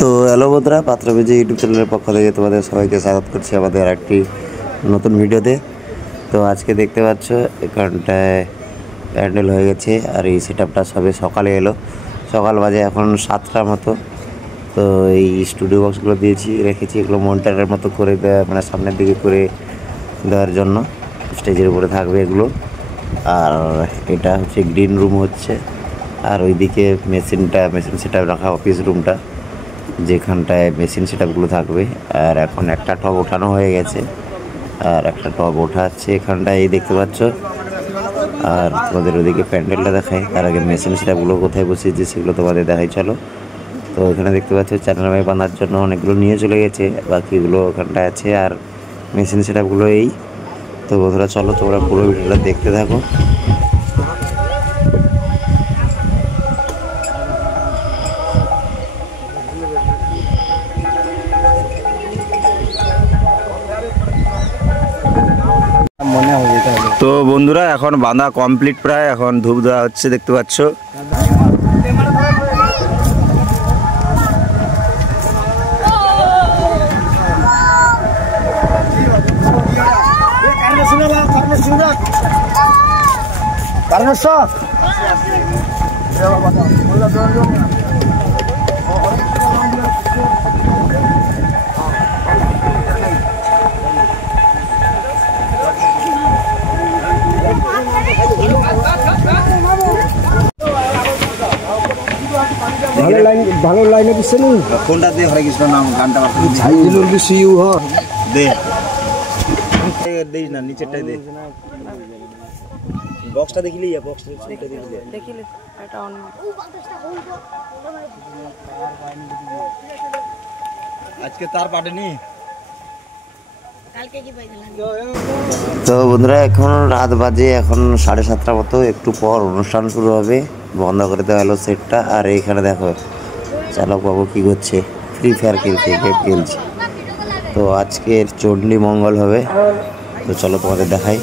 তো হ্যালো বন্ধুরা, পাত্রবিজি ইউটিউব চ্যানেলের পক্ষ থেকে তোমাদের সবাইকে স্বাগত করছি আমাদের একটি নতুন ভিডিওতে। তো আজকে দেখতে পাচ্ছ এখানটায় প্যান্ডেল হয়ে গেছে, আর এই সেটআপটা সবে সকালে এলো। সকাল বাজে এখন 7টার মতো। তো এই স্টুডিও বক্সগুলো রেখেছি, এগুলো মনিটরের মতো করে দেওয়া, মানে সামনের দিকে করে দেওয়ার জন্য। স্টেজের উপরে থাকবে এগুলো। আর এটা হচ্ছে গ্রিন রুম হচ্ছে, আর ওইদিকে মেশিন সেটআপ রাখা অফিস রুমটা, যেখানটায় মেশিন সেটআপগুলো থাকবে। আর এখন একটা টব ওঠানো হয়ে গেছে, আর একটা টব ওঠাচ্ছে এখানটায়, এই দেখতে পাচ্ছ। আর তোমাদের ওদিকে প্যান্ডেলটা দেখায়, তার আগে মেশিন সেটআপগুলো কোথায় বসিয়েছে সেগুলো তোমাদের দেখাই, চলো। তো এখানে দেখতে পাচ্ছ চ্যানেল বাঁধার জন্য অনেকগুলো নিয়ে চলে গেছে, বাকিগুলো ওখানটায় আছে। আর মেশিন সেটআপগুলো এই। তো বন্ধুরা চলো, তোমরা পুরো ভিডিওটা দেখতে থাকো। তো বন্ধুরা এখন বাঁধা কমপ্লিট প্রায়, এখন ধূপ দেওয়া হচ্ছে, দেখতে পাচ্ছ। ভালো লাইনে দিচ্ছে নি কোনটা দিয়ে হরে কৃষ্ণ নাম গানটা ঝাইলুর বেশি ইউ হ দে দেই না, নিচেরটাই দে। বক্সটা দেখিলি, বক্সটা দেখিলে এটা অন আজকে তার পাটেনি। কালকে কি পাইছিলাম। তো বন্ধুরা এখন রাত বাজে, এখন 7:30 মতো। একটু পর অনুষ্ঠান শুরু হবে, বন্ধ করে দেওয়া হলো সেটটা। আর এইখানে দেখো চালক বাবু কি করছে, ফ্রি ফায়ার খেলছে। তো আজকের চণ্ডী মঙ্গল হবে, তো চলো তোমাদের দেখাই।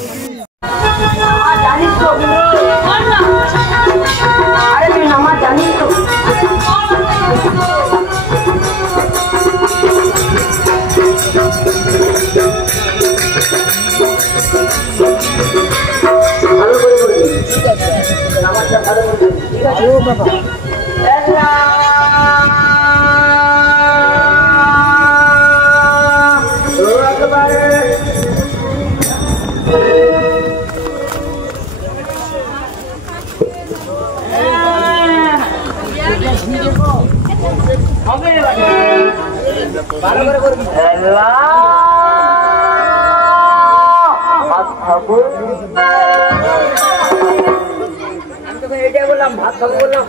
ভাত খাবো বললাম